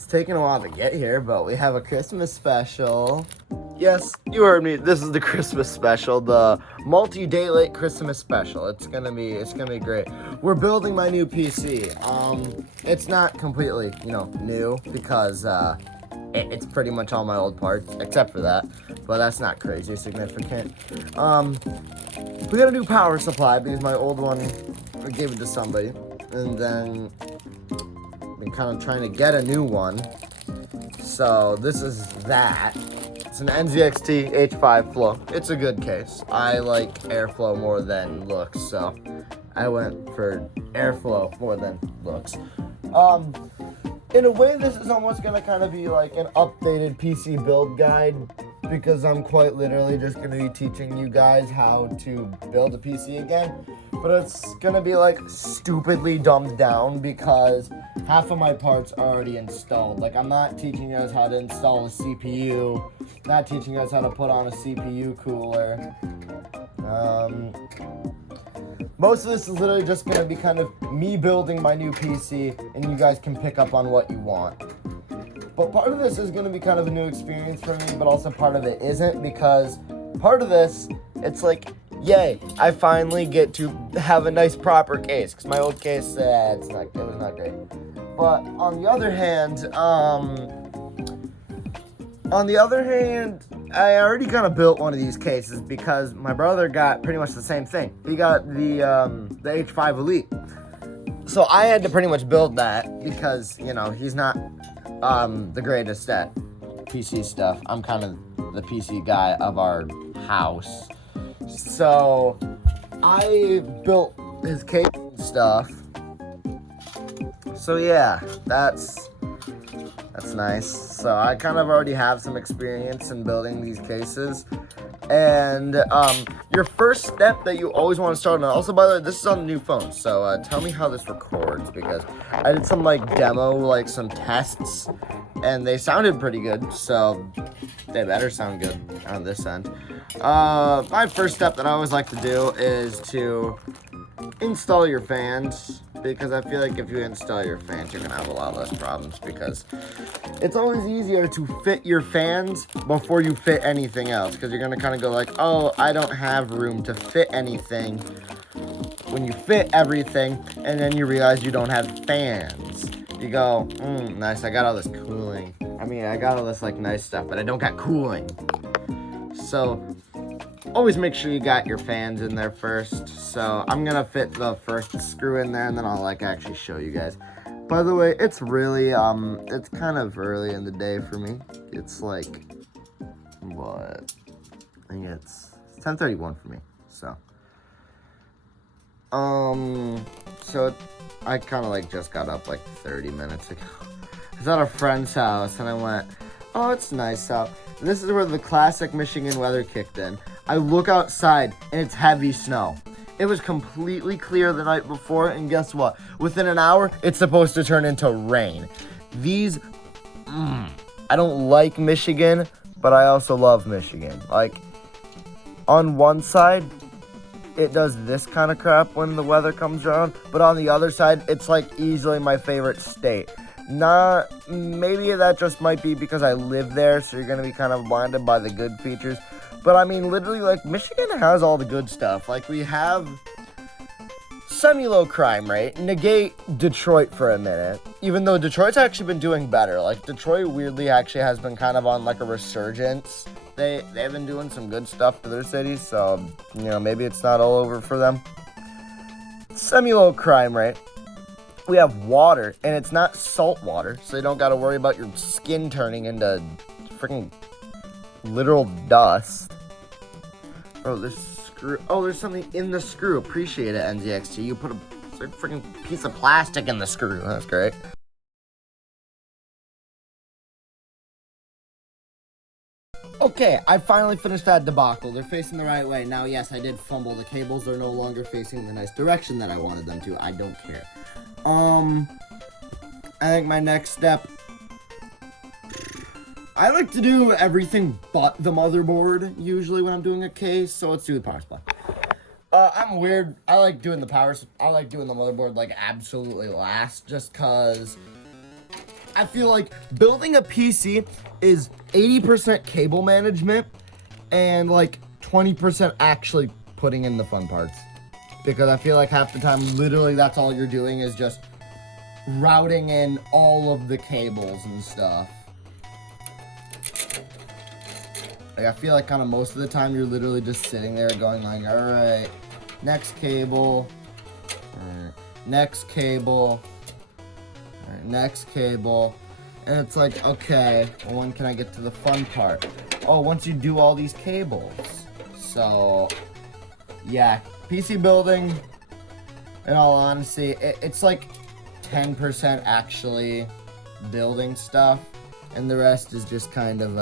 It's taken a while to get here, but we have a Christmas special. Yes, you heard me. This is the Christmas special, the multi-day late Christmas special. It's gonna be great. We're building my new PC. It's not completely, new because it's pretty much all my old parts, except for that. But that's not crazy significant. We got a new power supply because my old one, I gave it to somebody, and then been kind of trying to get a new one. So this is that. It's an NZXT H5 Flow. It's a good case. I like airflow more than looks, so I went for airflow more than looks. In a way, this is almost gonna kind of be like an updated PC build guide, because I'm quite literally just gonna be teaching you guys how to build a PC again. But it's gonna be like stupidly dumbed down because half of my parts are already installed. Like, I'm not teaching you guys how to install a CPU, not teaching you guys how to put on a CPU cooler. Most of this is literally just gonna be kind of me building my new PC, and you guys can pick up on what you want. But part of this is gonna be kind of a new experience for me, but also part of it isn't, because part of this, it's like, yay, I finally get to have a nice proper case, because my old case, it was not great. But on the other hand, I already kind of built one of these cases because my brother got pretty much the same thing. He got the H5 Elite. So I had to pretty much build that because, he's not the greatest at PC stuff. I'm kind of the PC guy of our house. So I built his case and stuff. So yeah, that's nice. So I kind of already have some experience in building these cases. And your first step that you always want to start on, also by the way, this is on the new phone, so tell me how this records, because I did some demo, some tests, and they sounded pretty good, so they better sound good on this end. My first step that I always like to do is to install your fans, because I feel like if you install your fans, you're gonna have a lot less problems, because it's always easier to fit your fans before you fit anything else, because you're gonna kind of go like, oh, I don't have room to fit anything, when you fit everything, and then you realize you don't have fans. You go, nice, I got all this cooling. I got all this nice stuff, but I don't got cooling. So always make sure you got your fans in there first. So I'm gonna fit the first screw in there, and then I'll actually show you guys. By the way, it's really it's kind of early in the day for me. It's what? I think it's 10:31 for me. So I kind of just got up 30 minutes ago. I was at a friend's house and I went, oh, it's nice out. This is where the classic Michigan weather kicked in. I look outside and it's heavy snow. It was completely clear the night before, and guess what? Within an hour, it's supposed to turn into rain. I don't like Michigan, but I also love Michigan. On one side, it does this kind of crap when the weather comes around, but on the other side, it's easily my favorite state. Maybe that just might be because I live there, so you're gonna be kind of blinded by the good features. But literally, Michigan has all the good stuff. We have semi-low crime rate. Negate Detroit for a minute. Even though Detroit's actually been doing better. Detroit weirdly actually has been kind of on a resurgence. They've been doing some good stuff to their cities, so, maybe it's not all over for them. Semi-low crime rate. We have water, and it's not salt water, so you don't got to worry about your skin turning into freaking literal dust. Oh, there's screw. Oh, there's something in the screw. Appreciate it, NZXT. You put a freaking piece of plastic in the screw. That's great. Okay, I finally finished that debacle. They're facing the right way. Now, yes, I did fumble. The cables are no longer facing the nice direction that I wanted them to. I don't care. I think my next step, I like to do everything but the motherboard usually when I'm doing a case, so let's do the power supply. I'm weird. I like doing the motherboard absolutely last, just cause I feel like building a PC is 80% cable management and like 20% actually putting in the fun parts. Because I feel like half the time, literally, that's all you're doing is just routing in all of the cables and stuff. Like, I feel like kind of most of the time, you're literally just sitting there going like, all right, next cable, next cable, all right, next cable. And it's like, okay, well, when can I get to the fun part? Oh, once you do all these cables. So, yeah, PC building, in all honesty, it's like 10% actually building stuff, and the rest is just kind of,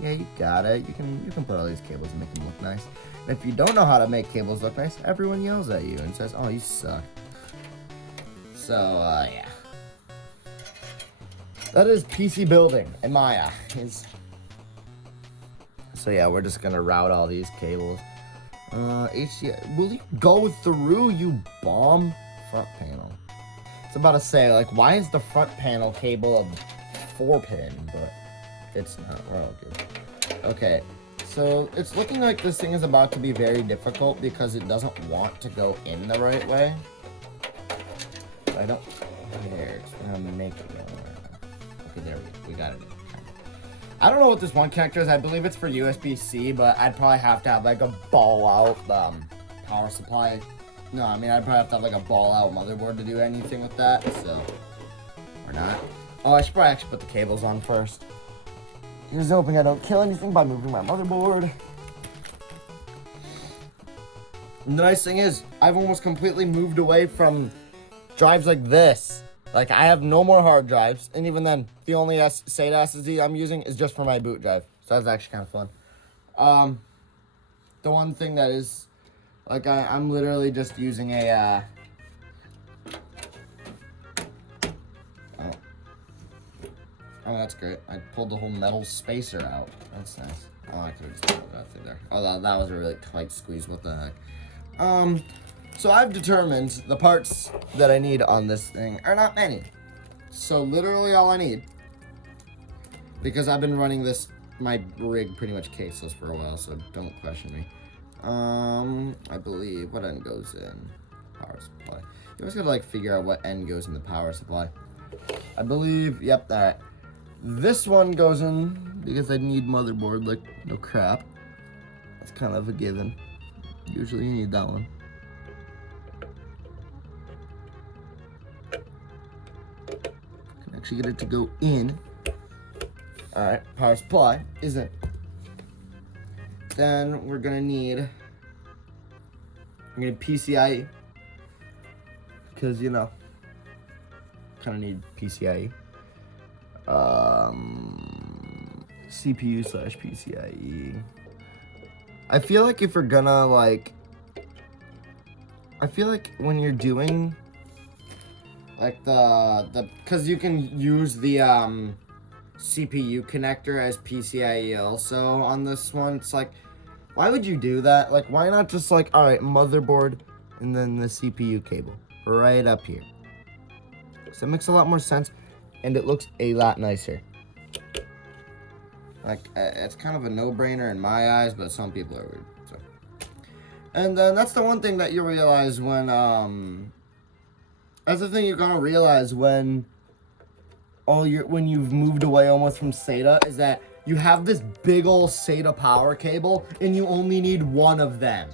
yeah, you got it. You can put all these cables and make them look nice. And if you don't know how to make cables look nice, everyone yells at you and says, oh, you suck. So, yeah. That is PC building in my eyes. So yeah, we're just gonna route all these cables. HDI, will you go through, you bomb? Front panel. It's about to say, like, why is the front panel cable a 4-pin? But it's not. We're all good. Okay, so it's looking like this thing is about to be very difficult because it doesn't want to go in the right way. I don't. Here, I'm making it. Okay, there we got it. I don't know what this one connector is. I believe it's for USB-C, but I'd probably have to have like a ball out power supply. No, I mean, I'd probably have to have like a ball out motherboard to do anything with that, so. Or not. Oh, I should probably actually put the cables on first. Here's hoping I don't kill anything by moving my motherboard. And the nice thing is, I've almost completely moved away from drives like this. Like, I have no more hard drives, and even then, the only SATA SSD I'm using is just for my boot drive. So that's actually kind of fun. The one thing that is, like, I'm literally just using a, Oh, that's great. I pulled the whole metal spacer out. That's nice. Oh, I could have just pulled that through there. Oh, that was a really tight squeeze. What the heck? So I've determined the parts that I need on this thing are not many. So literally all I need, because I've been running my rig pretty much caseless for a while, so don't question me. I believe, what end goes in? Power supply. You always gotta like figure out what end goes in the power supply. I believe, yep, that. This one goes in because I need motherboard, like no crap. That's kind of a given. Usually you need that one. Actually get it to go in. Alright, power supply is in. Then we're gonna need PCIe. Because, you know, kind of need PCIe. CPU/PCIe. I feel like if we're gonna, like, I feel like when you're doing like because you can use the CPU connector as PCIe also on this one. It's like, why would you do that? Like, why not just like, all right, motherboard and then the CPU cable right up here? So it makes a lot more sense and it looks a lot nicer. Like, it's kind of a no-brainer in my eyes, but some people are weird. So. And then that's the one thing that you realize when that's the thing you're gonna realize when when you've moved away almost from SATA, is that you have this big old SATA power cable and you only need one of them.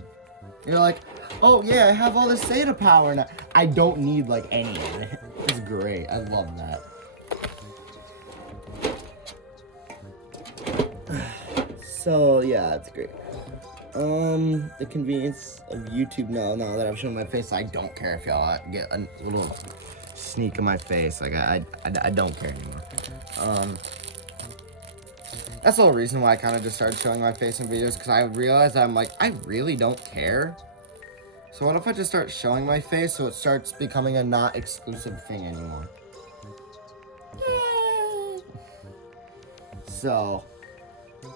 You're like, oh yeah, I have all this SATA power now. I don't need like any of it. It's great. I love that. So yeah, it's great. The convenience of YouTube now that I've shown my face, I don't care if y'all get a little sneak of my face. Like, I don't care anymore. That's the whole reason why I kind of just started showing my face in videos, because I realized I'm like, I really don't care. So what if I just start showing my face so it starts becoming a not exclusive thing anymore? So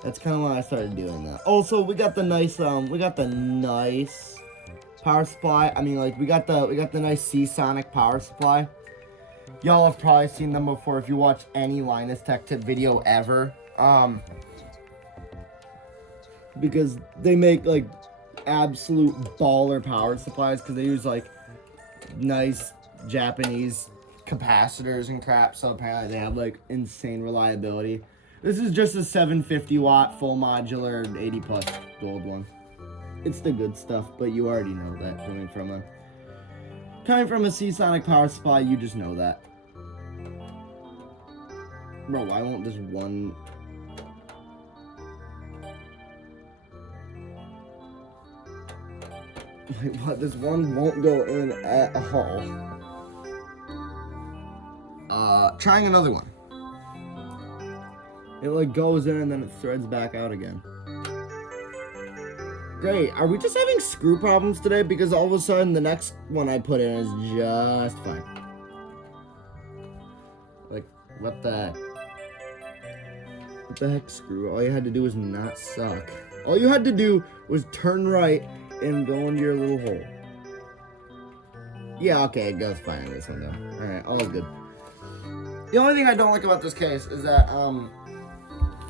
that's kind of why I started doing that. Also, we got the nice power supply. I mean, like, we got the nice Seasonic power supply. Y'all have probably seen them before if you watch any Linus Tech Tip video ever. Because they make like absolute baller power supplies because they use like nice Japanese capacitors and crap, so apparently they have like insane reliability. This is just a 750 watt full modular 80 plus gold one. It's the good stuff, but you already know that coming from a Seasonic power supply, you just know that. Bro, why won't this one? Wait, what? This one won't go in at all. Trying another one. It like goes in and then it threads back out again. Great. Are we just having screw problems today? Because all of a sudden the next one I put in is just fine. Like, what the heck, screw? All you had to do was not suck. All you had to do was turn right and go into your little hole. Yeah, okay, it goes fine in this one though. Alright, all good. The only thing I don't like about this case is that,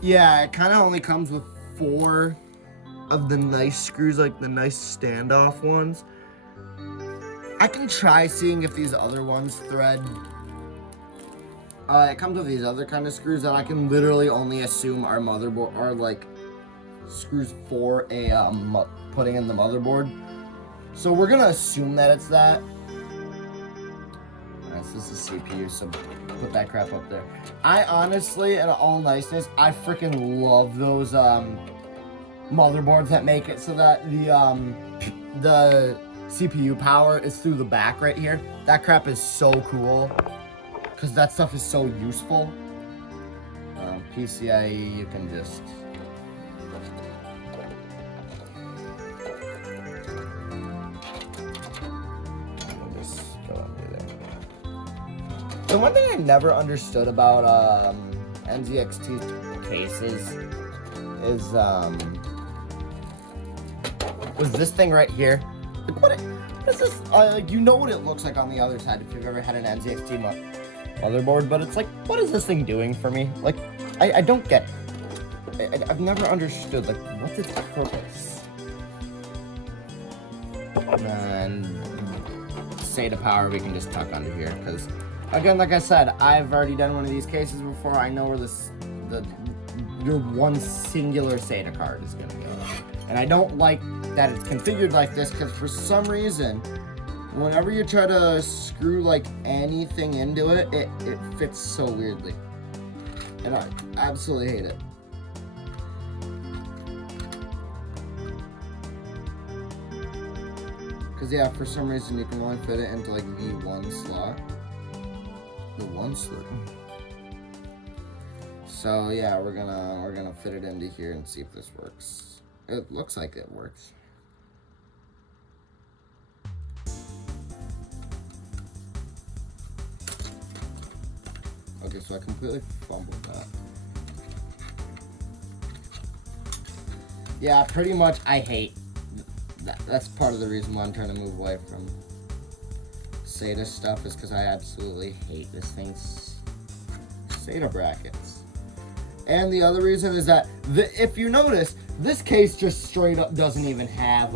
yeah, it kind of only comes with 4 of the nice screws, like the nice standoff ones. I can try seeing if these other ones thread. It comes with these other kind of screws that I can literally only assume are motherboard, are like screws for a putting in the motherboard. So we're gonna assume that it's that. Alright, so this is CPU, so put that crap up there. I honestly, in all niceness, I freaking love those motherboards that make it so that the CPU power is through the back right here. That crap is so cool because that stuff is so useful. PCIe, you can just go under there. The one thing I never understood about NZXT cases is was this thing right here. Like, what is this? Like, you know what it looks like on the other side if you've ever had an NZXT motherboard, but it's like, what is this thing doing for me? Like, I don't get it. I've never understood, like, what's its purpose? And SATA power we can just tuck under here, because, again, like I said, I've already done one of these cases before. I know where your one singular SATA card is going to go. And I don't like that it's configured like this, because for some reason, whenever you try to screw like anything into it, it fits so weirdly. And I absolutely hate it. Because yeah, for some reason you can only fit it into like the one slot. The one slot. So yeah, we're gonna fit it into here and see if this works. It looks like it works. Okay, so I completely fumbled that. Yeah, pretty much I hate that. That's part of the reason why I'm trying to move away from SATA stuff, is because I absolutely hate this thing's SATA brackets. And the other reason is that, if you notice, this case just straight up doesn't even have,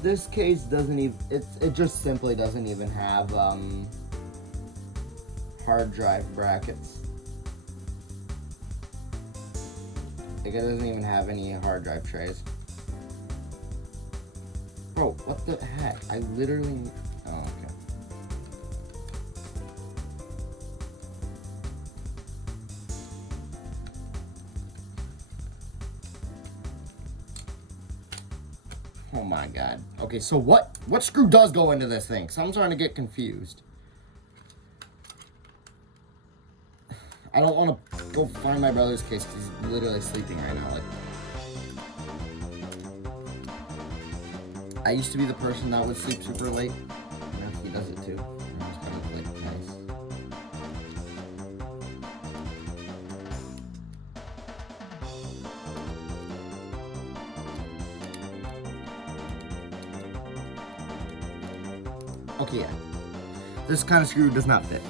this case doesn't even, it just simply doesn't even have, hard drive brackets. Like, it doesn't even have any hard drive trays. Bro, what the heck? I literally, oh, okay. Oh my god. Okay, so what screw does go into this thing? So I'm starting to get confused. I don't want to go find my brother's case because he's literally sleeping right now. Like, I used to be the person that would sleep super late. Now he does it too. I'm just kind of like, nice. Okay, yeah. This kind of screw does not fit.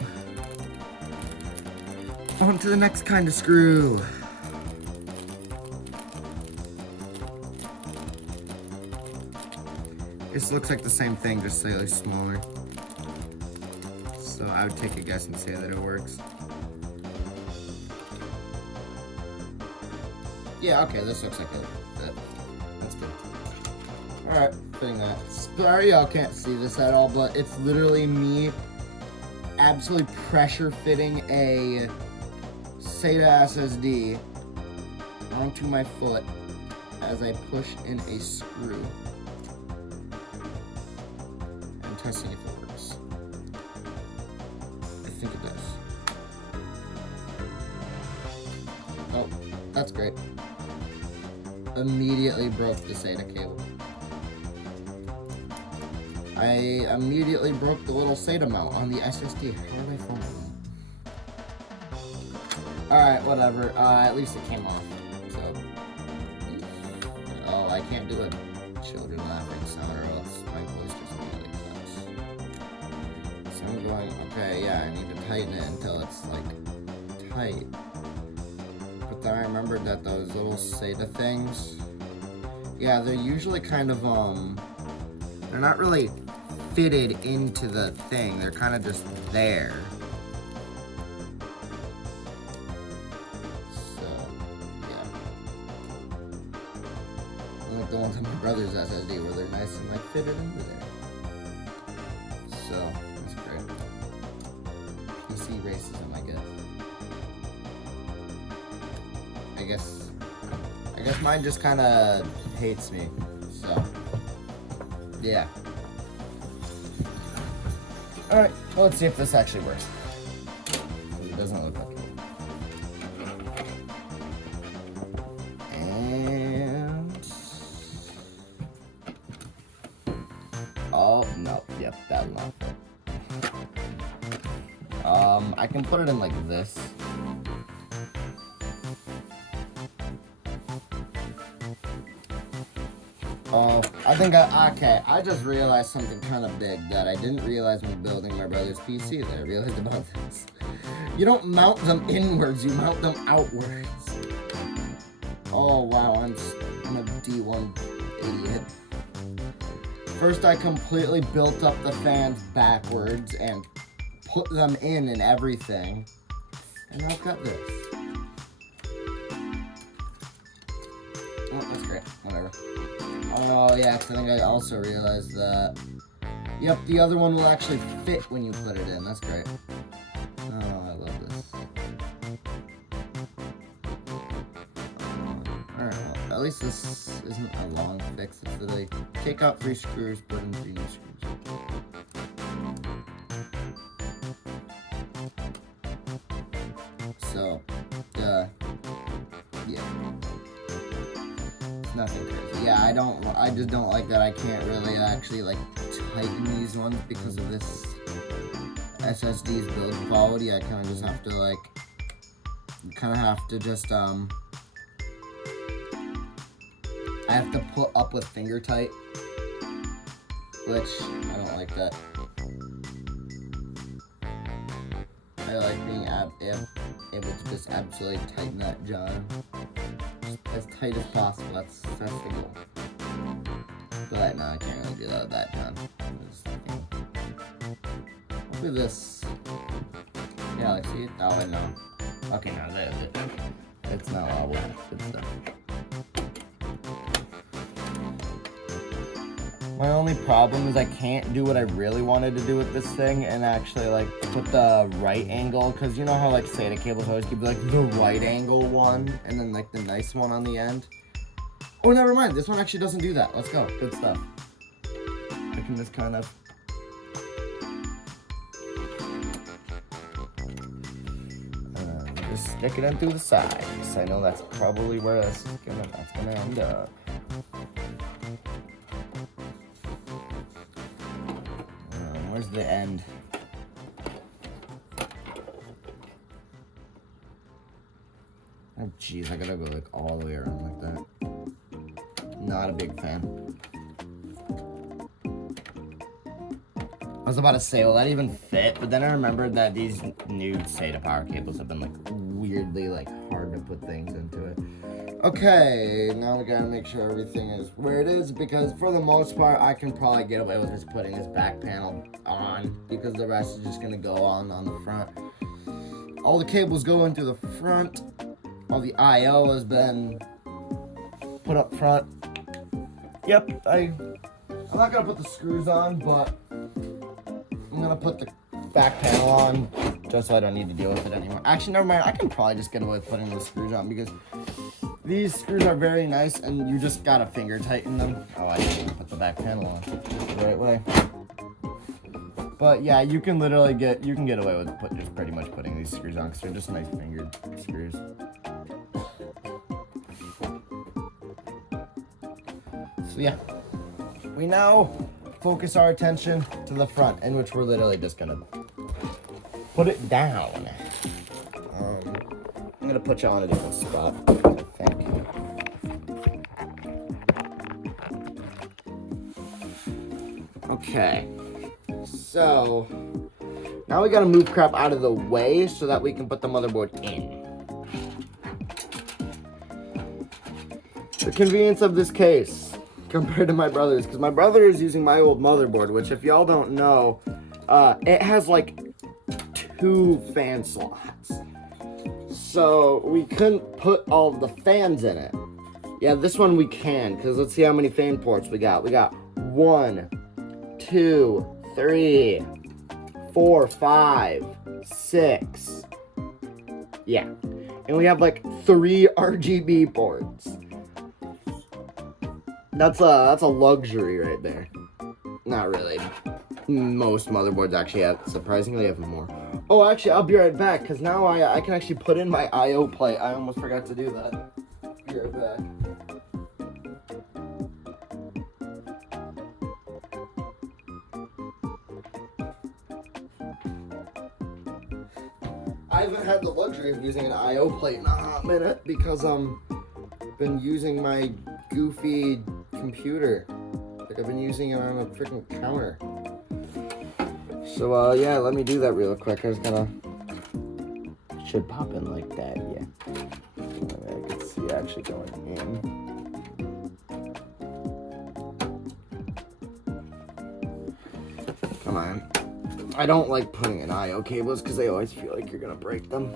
On to the next kind of screw. This looks like the same thing, just slightly smaller. So I would take a guess and say that it works. Yeah, okay, this looks like it. That's good. Alright, fitting that. Sorry y'all can't see this at all, but it's literally me absolutely pressure fitting a SATA SSD onto my foot as I push in a screw. I'm testing if it works. I think it does. Oh, that's great. Immediately broke the SATA cable. I immediately broke the little SATA mount on the SSD. How did I fall? Alright, whatever. At least it came off. So. Oh, I can't do it. Children laughing sound or else my voice just immediately cuts. So I'm going, okay, yeah, I need to tighten it until it's like tight. But then I remembered that those little SATA things, yeah, they're usually kind of, they're not really fitted into the thing. They're kind of just there. So, yeah. Like the ones on my brother's SSD where they're nice and like fitted into there. So, that's great. PC racism, I guess mine just kind of hates me. So, yeah. Alright, well, let's see if this actually works. It doesn't look like it. And... oh, no. Yep, that'll not fit. I can put it in like this. Oh, okay, I just realized something kind of big that I didn't realize when building my brother's PC that I realized about this. You don't mount them inwards, you mount them outwards. Oh, wow, I'm a D1 idiot. First, I completely built up the fans backwards and put them in and everything. And I've got this. Oh, that's great, whatever. Oh, yeah, I think I also realized that. Yep, the other one will actually fit when you put it in. That's great. Oh, I love this. Alright, well, at least this isn't a long fix. It's really take out 3 screws, put in 3 new screws. So, yeah. Nothing crazy. Yeah, I just don't like that I can't really actually like tighten these ones because of this SSD's build quality. I kind of just have to like, I have to put up with finger tight, which I don't like that. I like being able to just absolutely tighten that jar. As tight as possible, that's the goal. But no, I can't really do that with that, John. Look at this. Yeah, like, see it? Oh, wait, no. Okay, now there's it. It's not all good stuff. My only problem is I can't do what I really wanted to do with this thing and actually like put the right angle, because you know how like SATA cables always give like the right angle one and then like the nice one on the end. Oh, never mind. This one actually doesn't do that. Let's go. Good stuff. I can just kind of. Just stick it in through the sides. I know that's probably where that's gonna end up. Where's the end? Oh jeez, I gotta go like all the way around like that. Not a big fan. was about to say, will that even fit? But then I remembered that these new SATA power cables have been like weirdly like hard to put things into it. Okay, now we gotta make sure everything is where it is, because for the most part, I can probably get away with just putting this back panel on, because the rest is just gonna go on the front. All the cables go into the front. All the I/O has been put up front. Yep, I'm not gonna put the screws on, but I'm gonna put the back panel on just so I don't need to deal with it anymore. Actually, never mind. I can probably just get away with putting the screws on, because these screws are very nice, and you just gotta finger tighten them. Oh, I didn't put the back panel on the right way. But yeah, you can literally get away with just pretty much putting these screws on, because they're just nice fingered screws. So yeah, we now focus our attention to the front, in which we're literally just gonna put it down. I'm gonna put you on a different spot, I think. Okay, so now we gotta move crap out of the way so that we can put the motherboard in. The convenience of this case compared to my brother's, because my brother is using my old motherboard, which if y'all don't know, it has like 2 fan slots. So we couldn't put all of the fans in it. Yeah, this one we can, because let's see how many fan ports we got. We got 1, 2, 3, 4, 5, 6. Yeah. And we have like 3 RGB ports. That's a luxury right there. Not really. Most motherboards actually surprisingly have more. Oh, actually, I'll be right back, because now I can actually put in my I/O plate. I almost forgot to do that. Be right back. I haven't had the luxury of using an I/O plate in a hot minute, because been using my goofy computer. Like I've been using it on a freaking counter. So yeah, let me do that real quick. I was gonna should pop in like that, yeah. I can see it actually going in. Come on. I don't like putting in I/O cables because I always feel like you're gonna break them.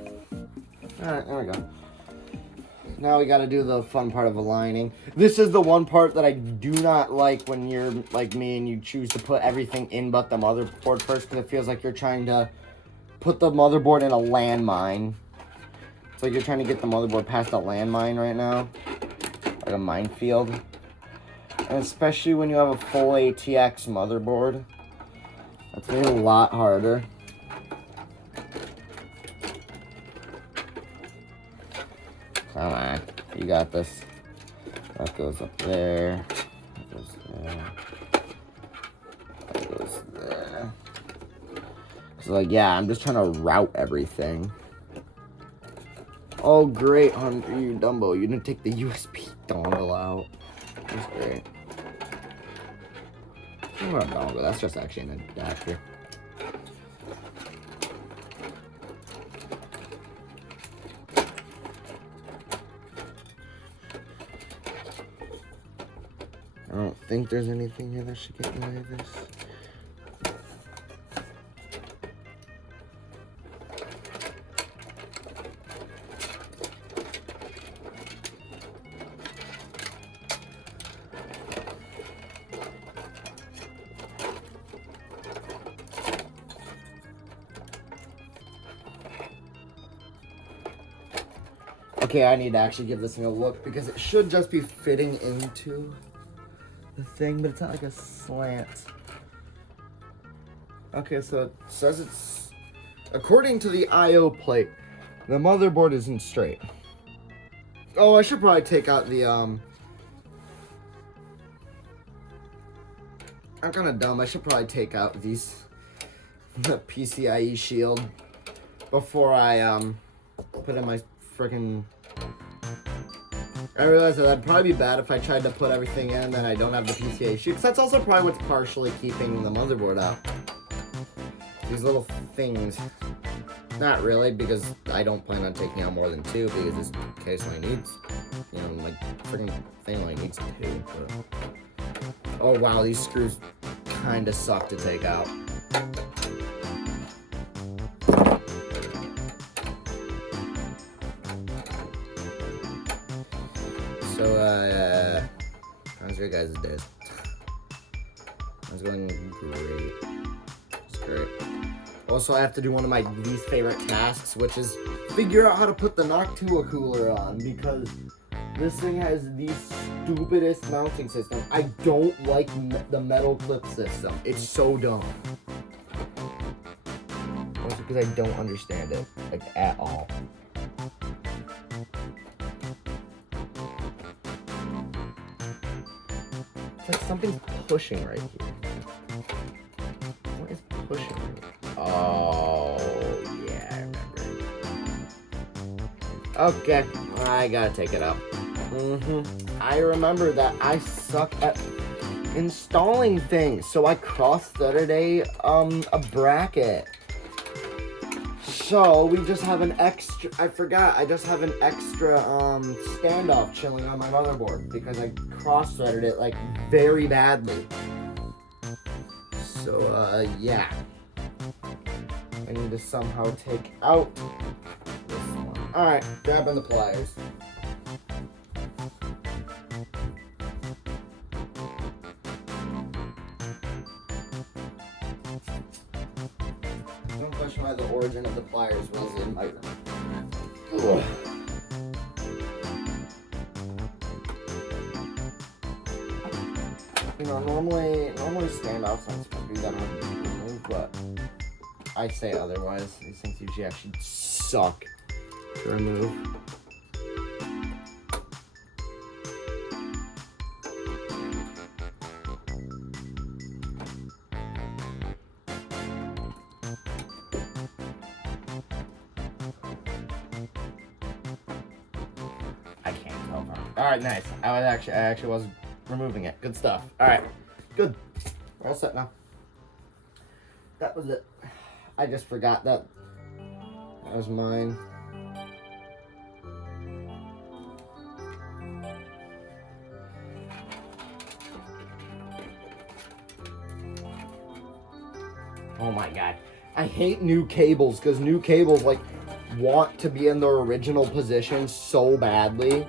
Alright, there we go. Now we gotta do the fun part of aligning. This is the one part that I do not like when you're like me and you choose to put everything in but the motherboard first, because it feels like you're trying to put the motherboard in a landmine. It's like you're trying to get the motherboard past a landmine right now. Like a minefield. And especially when you have a full ATX motherboard. That's made it a lot harder. Come on, you got this. That goes up there. That goes there. That goes there. So like, yeah, I'm just trying to route everything. Oh, great, Hunter, you Dumbo. You didn't take the USB dongle out. That's great. It's not a dongle, that's just actually an adapter. I don't think there's anything here that should get in the way of this. Okay, I need to actually give this thing a look, because it should just be fitting into the thing, but it's not like a slant. Okay, so it says it's, according to the I/O plate, the motherboard isn't straight. Oh, I should probably take out the, I'm kind of dumb. I should probably take out the PCIe shield before I, put in my freaking... I realized that that'd probably be bad if I tried to put everything in and then I don't have the PCIe shield, because that's also probably what's partially keeping the motherboard out. these little things. Not really, because I don't plan on taking out more than 2, because this case only needs, you know, like, freaking thing only needs 2. But... Oh, wow, these screws kind of suck to take out. So, how's your guys' days? It's going great. It's great. Also, I have to do one of my least favorite tasks, which is figure out how to put the Noctua cooler on, because this thing has the stupidest mounting system. I don't like the metal clip system. It's so dumb. Also, because I don't understand it, like, at all. It's like something's pushing right here. What is pushing me? Oh, yeah, I remember. Okay, I gotta take it out. I remember that I suck at installing things, so I cross-threaded a bracket. So we just have an extra, I forgot, I just have an extra standoff chilling on my motherboard because I cross-threaded it like very badly. So yeah. I need to somehow take out this one. Alright, grabbing the pliers. Don't question why the origin of the pliers was in my room. Ugh. You know, normally standoffs aren't supposed to be that hard to remove, but I say otherwise. These things usually actually suck to remove. I can't tell. All right, nice. I actually was removing it. Good stuff. All right, good. We're all set now. That was it. I just forgot that was mine. Oh my god. I hate new cables because new cables like want to be in their original position so badly.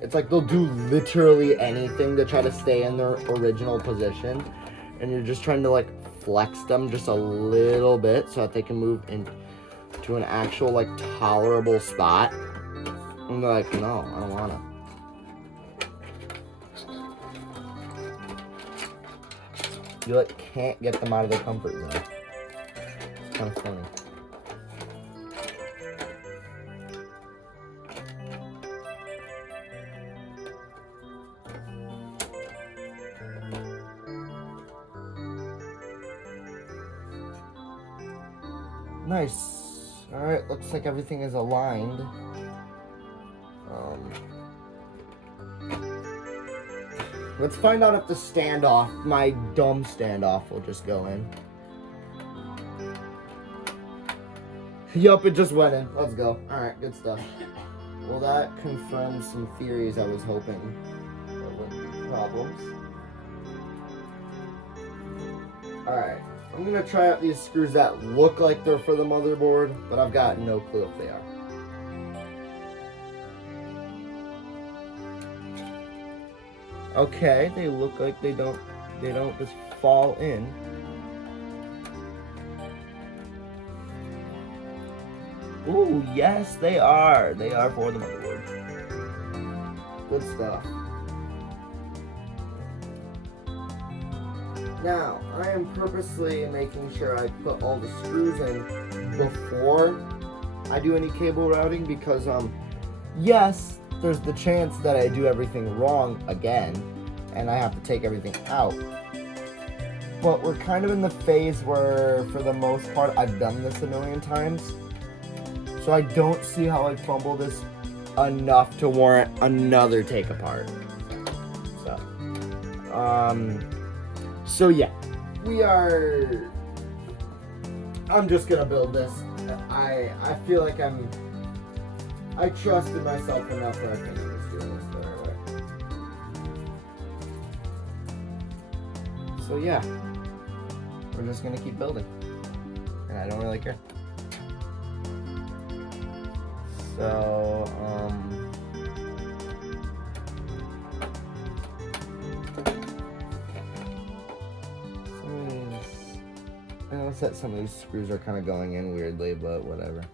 It's like they'll do literally anything to try to stay in their original position, and you're just trying to like flex them just a little bit so that they can move into an actual like tolerable spot. And they're like, no, I don't wanna. You like can't get them out of their comfort zone. It's kind of funny. Nice. Alright, looks like everything is aligned. Let's find out if the standoff, my dumb standoff, will just go in. Yup, it just went in. Let's go. Alright, good stuff. Well, that confirms some theories I was hoping there wouldn't be problems. Alright. I'm gonna try out these screws that look like they're for the motherboard, but I've got no clue if they are. Okay, they look like they don't just fall in. Ooh, yes, they are. They are for the motherboard. Good stuff. Now, I am purposely making sure I put all the screws in before I do any cable routing because, yes, there's the chance that I do everything wrong again and I have to take everything out. But we're kind of in the phase where, for the most part, I've done this a million times. So I don't see how I fumble this enough to warrant another take apart. So yeah, we are I'm just gonna build this. I feel like I trusted myself enough that I think I'm just doing this the right way. So yeah, we're just gonna keep building, and I don't really care. So I notice that some of these screws are kind of going in weirdly, but whatever.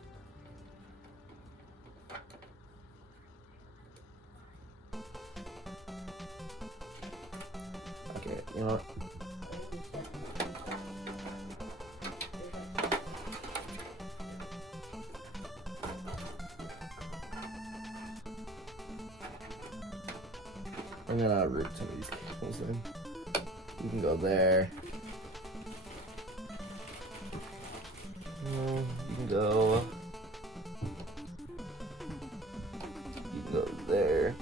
Okay, you know what? I'm gonna route some of these cables in. You can go there. You can go there.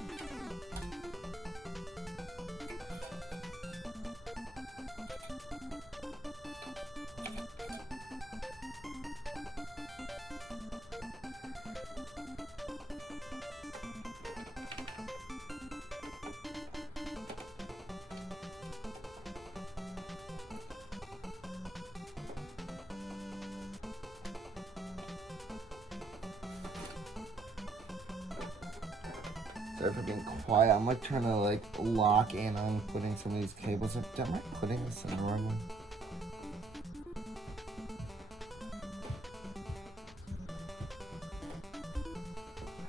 Sorry for being quiet. I'm like trying to like lock in on putting some of these cables. Am I putting this in the wrong one?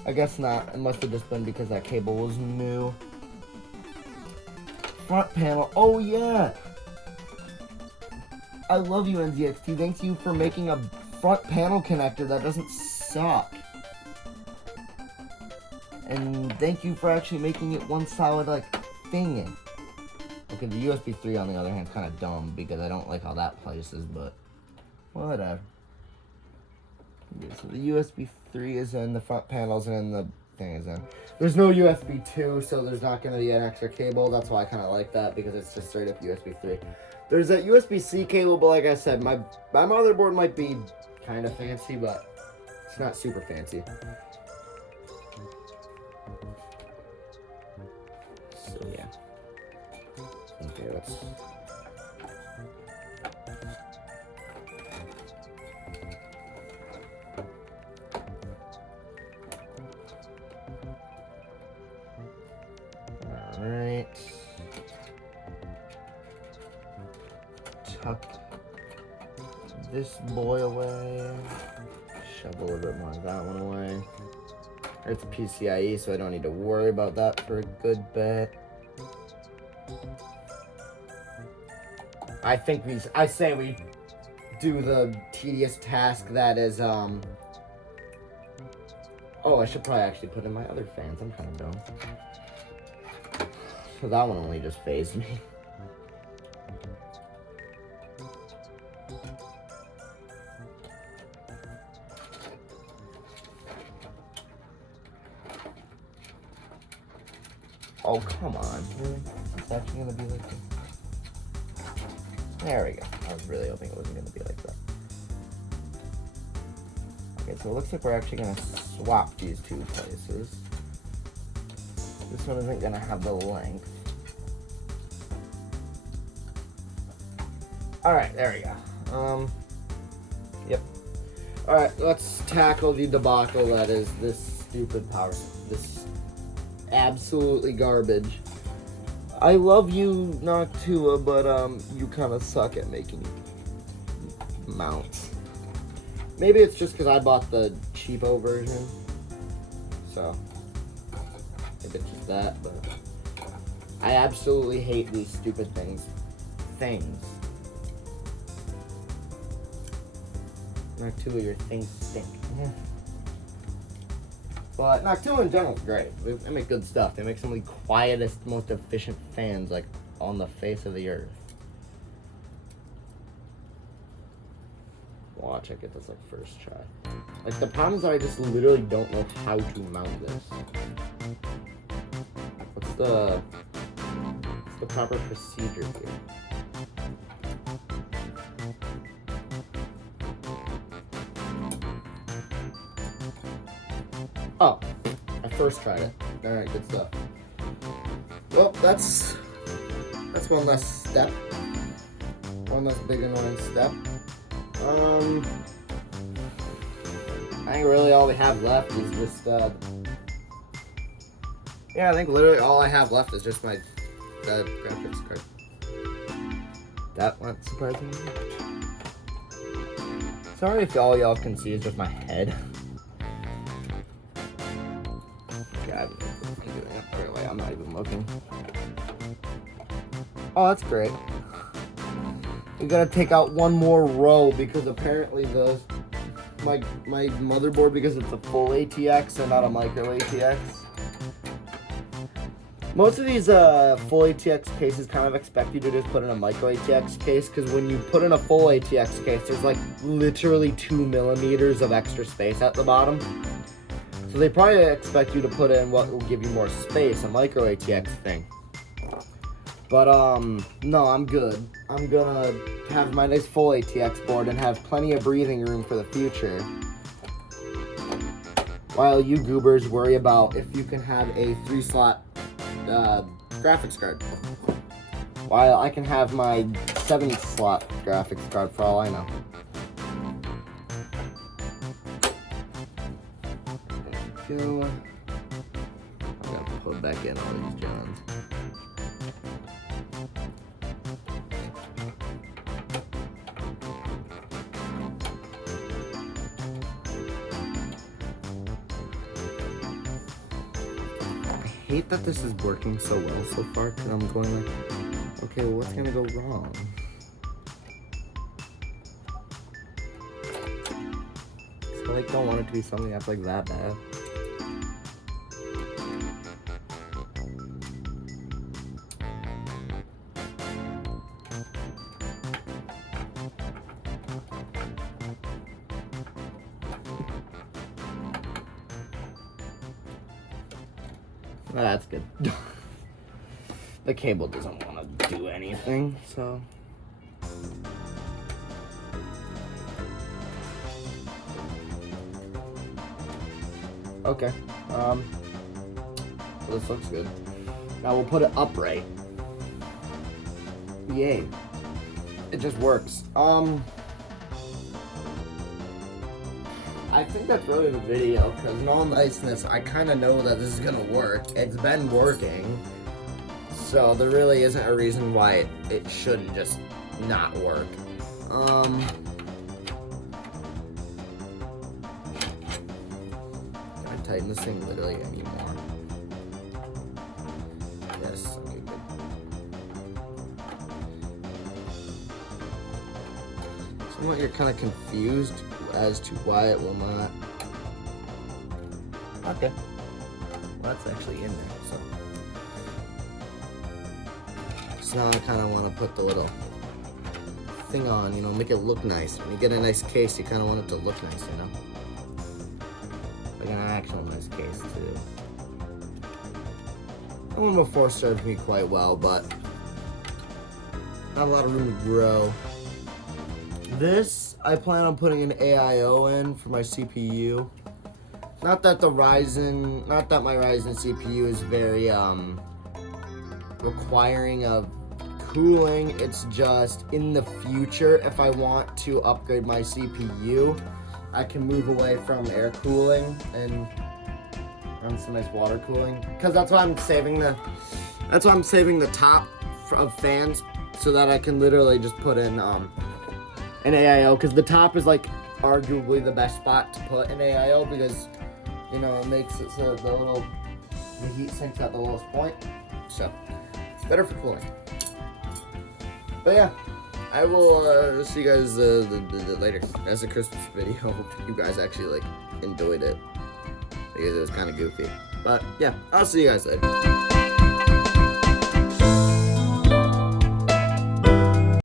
I guess not. It must have just been because that cable was new. Front panel. Oh yeah. I love you, NZXT. Thank you for making a front panel connector that doesn't suck. And thank you for actually making it one solid, like, thing. Okay, the USB 3, on the other hand, is kind of dumb because I don't like how that places, but whatever. Okay, so the USB 3 is in, the front panels, and then the thing is in. There's no USB 2, so there's not going to be an extra cable. That's why I kind of like that, because it's just straight up USB 3. There's that USB-C cable, but like I said, my motherboard might be kind of fancy, but it's not super fancy. So yeah. Okay, let's. All right. Tuck this boy away. Shove a little bit more of that one away. It's PCIe, so I don't need to worry about that for a good bit. I say we do the tedious task that is, oh, I should probably actually put in my other fans. I'm kind of dumb. So that one only just phased me. Oh, come on. Really? It's actually going to be like this? There we go. I was really hoping it wasn't going to be like that. Okay, so it looks like we're actually going to swap these two places. This one isn't going to have the length. Alright, there we go. Yep. Alright, let's tackle the debacle that is this stupid power. This absolutely garbage. I love you, Noctua, but you kind of suck at making mounts. Maybe it's just because I bought the cheapo version, so maybe it's just that. But I absolutely hate these stupid things. Noctua, your things stink. But Noctua in general is great. They make good stuff. They make some of the quietest, most efficient fans, like, on the face of the earth. Watch, I get this, like, first try. Like, the problem is that I just literally don't know how to mount this. What's the proper procedure here? first tried it. All right, good stuff. Well, that's one less step. One less big annoying step. I think really all we have left is just yeah, I think literally all I have left is just my graphics card. That went surprisingly. Sorry if all y'all can see is just my head. God, I'm doing it the right way. I'm not even looking. Oh, that's great. We gotta take out one more row because apparently my motherboard, because it's a full ATX and not a micro ATX. Most of these full ATX cases kind of expect you to just put in a micro ATX case, because when you put in a full ATX case, there's like literally 2 millimeters of extra space at the bottom. So they probably expect you to put in what will give you more space, a micro ATX thing. But no, I'm good. I'm gonna have my nice full ATX board and have plenty of breathing room for the future. While you goobers worry about if you can have a 3-slot graphics card. While I can have my 7-slot graphics card for all I know. There we go. I'm gonna put back in all these Johns. I hate that this is working so well so far, because I'm going like, okay, well, what's gonna go wrong? So I like don't want it to be something that's like that bad. That's good. The cable doesn't want to do anything, so. Okay. Well, this looks good. Now we'll put it upright. Yay. It just works. I think that's really the video, because in all niceness, I kind of know that this is gonna work. It's been working, so there really isn't a reason why it shouldn't just not work. Can I tighten this thing literally anymore? Yes, okay, good. Somewhat you're kind of confused as to why it will not. Okay. Well, that's actually in there, so now I kind of want to put the little thing on, you know, make it look nice. When you get a nice case, you kind of want it to look nice, you know? Like an actual nice case, too. The one before served me quite well, but not a lot of room to grow. This, I plan on putting an AIO in for my CPU. Not that my Ryzen CPU is very requiring of cooling. It's just in the future, if I want to upgrade my CPU, I can move away from air cooling and run some nice water cooling. Because that's why I'm saving the top of fans, so that I can literally just put in an AIO, because the top is like arguably the best spot to put an AIO, because you know it makes it so the heat sinks at the lowest point, so it's better for cooling. But yeah, I will see you guys later. That's a Christmas video. Hope you guys actually like enjoyed it, because it was kind of goofy. But yeah, I'll see you guys later.